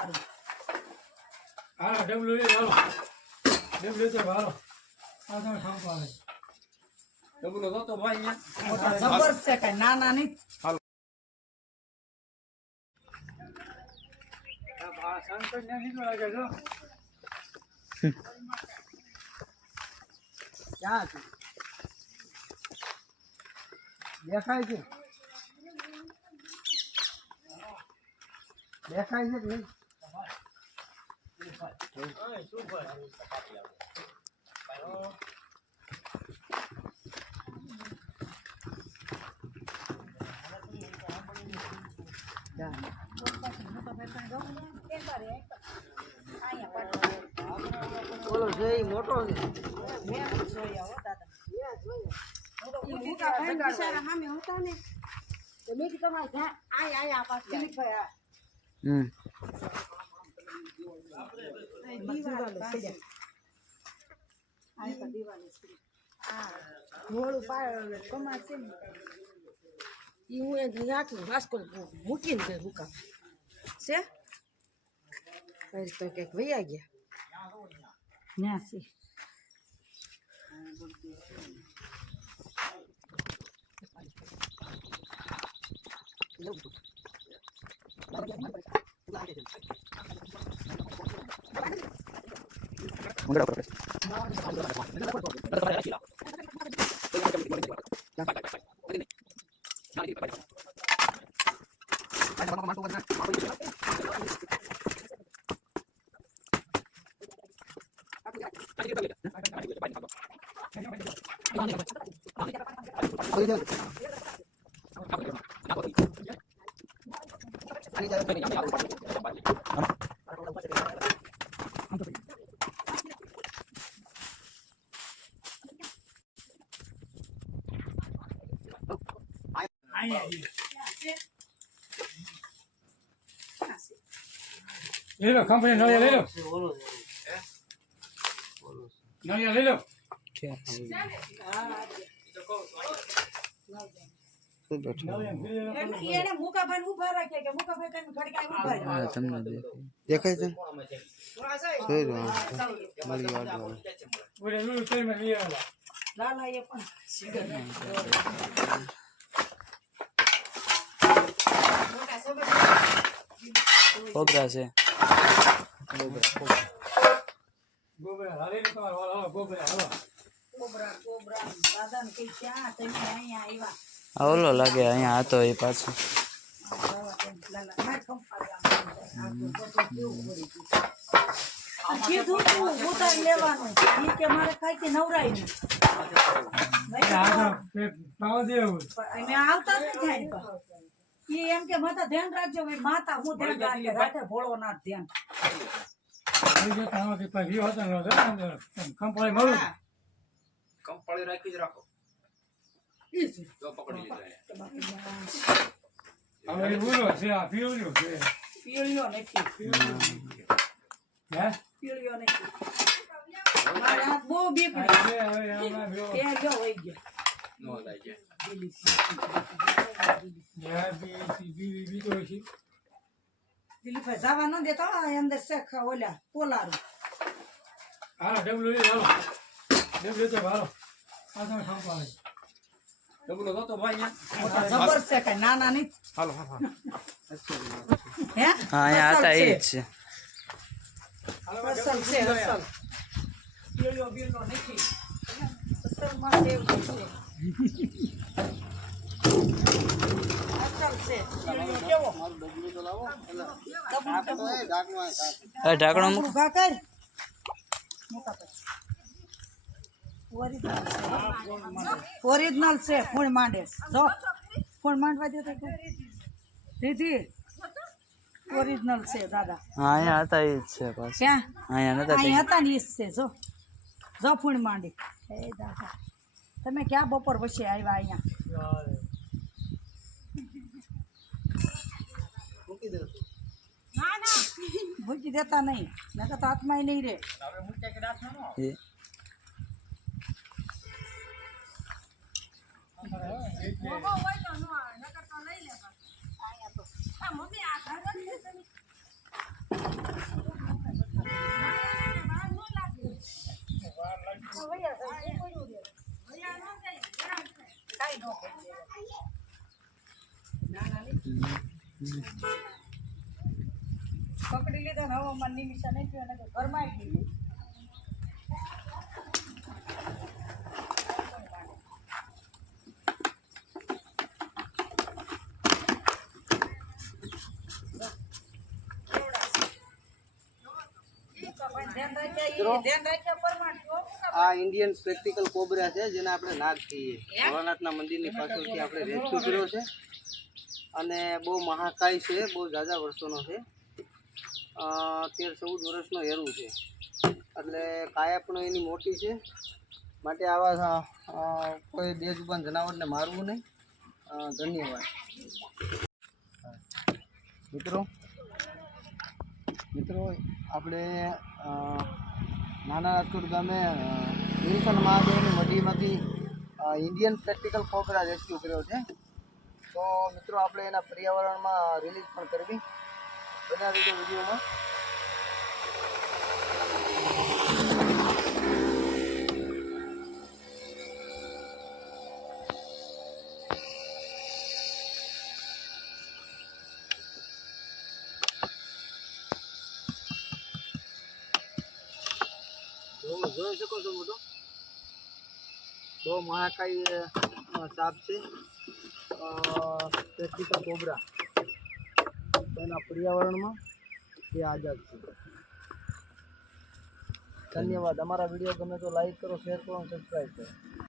હાલો ડબલું લે હાલો ડબલું તો હાલો આ તમે ખામ પાડે ડબલું તો ભાઈ અહીંયા જબર છે કઈ નાના નહીં હાલો આ સંકટ ને નીકળ લાગે જો ક્યાં છે દેખાય છે દેખાય છે કે નહીં બોલો છે મોટો છે મૂકીને કઈ ભૂકા છે તો કઈક વૈયા ગયા ન્યાસી ले लो कंपनी नलिया ले लो नलिया ले लो એને મુકાભાઈ ઉભા રાખ્યા કે મુકાભાઈ કઈ ખડકાઈ ઉભા હા તમને દેખાય છે જોઈ લો મળી વાત ઓલે લુલુ તેલ માં લઈ આવો લાલા એ પણ કોબરા છે ગોબરા હાલે ને તમાર હાલો ગોબરા હાલો કોબરા દાદા ને કઈ ક્યાં તમે અહીંયા આવ્યા આ ઓલો લાગે અહીંયા હતો એ પાછું કીધું તું ઉતાર લેવાનું ઈ કે મારે કઈ નવરાય નહીં પાવ દેવું અમે આવતા જ થાય ઈ એમ કે માતા ધ્યાન રાખજો ભાઈ માતા હું ધ્યાન રાખે રાતે ભોળો ના ધ્યાન એ જે તાનો કે પાછી હોતા ન કંપની મળું કંપળી રાખી જ રાખો ઈ જો પકડી લીધો હવે બોલો છે આ પીળ્યો છે પીળિયો નથી હે પીળિયો નથી મારા હાથ બહુ બીકડી હવે આમાં ભ્યો એ ગયો વઈ ગયો નો લાઈ જાય યા બી તો છે દિલીપભાઈ જવા ન દેતો અંદર શેખ ઓલા પોલારું હાલો ડબલું લે હાલો ડબલું તો હાલો આ તમે ખામ પાડે ડબલું તો ભાઈ અહીંયા જબર છે કઈ નાના નહીં હાલો હા હા હે હા અહીંયા હતા એ જ છે અસલ છે અસલ પીળિયો બીળિયો નથી અસલ માં દેવ છે અસલ છે પીળિયો કેવો ઢાંકણું મૂક ઉભા કર ઓરિજિનલ છે ફૂણ માંડે જો ફૂણ માંડવા દે તો દીદી ઓરિજિનલ છે દાદા હા અહીંયા હતા એ જ છે પાછું ક્યાં અહીંયા નતા અહીં હતા ને ઈ જ છે જો જો ફૂણ માંડી એ દાદા તમે ક્યાં બપોર પછી આવ્યા અહીંયા મૂકી દેતા નહીં નકર તો હાથમાં નહીં રે એ કાંઈ ન કરી દેવાય. ના ના પકડી લીધા ને હવે અમારે નિમિષા નહીં થયો ને ઘરમાં ગઈ. આ ઇન્ડિયન પ્રેક્ટિકલ કોબરા છે જેને આપણે નાગ કહીએ. ભોળાનાથના મંદિરની પાછળથી આપણે રેસ્ક્યુ કર્યો છે અને બહુ મહાકાય છે, બહુ ઝાઝા વર્ષોનો છે. 13-14 વર્ષનો હેરું છે એટલે કાયા પણ એની મોટી છે. માટે આવા કોઈ બેજુબાન જનાવરને મારવું નહીં. ધન્યવાદ મિત્રો આપણે નાના રાજકોટ ગામે નીલકંઠ મહાદેવની મઢીમાંથી ઇન્ડિયન પ્રેક્ટિકલ કોબરા રેસ્ક્યુ કર્યો છે. તો મિત્રો આપણે એના પર્યાવરણમાં રિલીઝ પણ કરવી બધા વિડીયોમાં. જોઈ શકો છો મોટો બહુ મહાકાય સાપ છે પ્રેક્ટિકલ કોબરા. એના પર્યાવરણમાં તે આઝાદ છે. ધન્યવાદ. અમારા વિડીયો ગમે તો લાઈક કરો, શેર કરો અને સબસ્ક્રાઈબ કરો.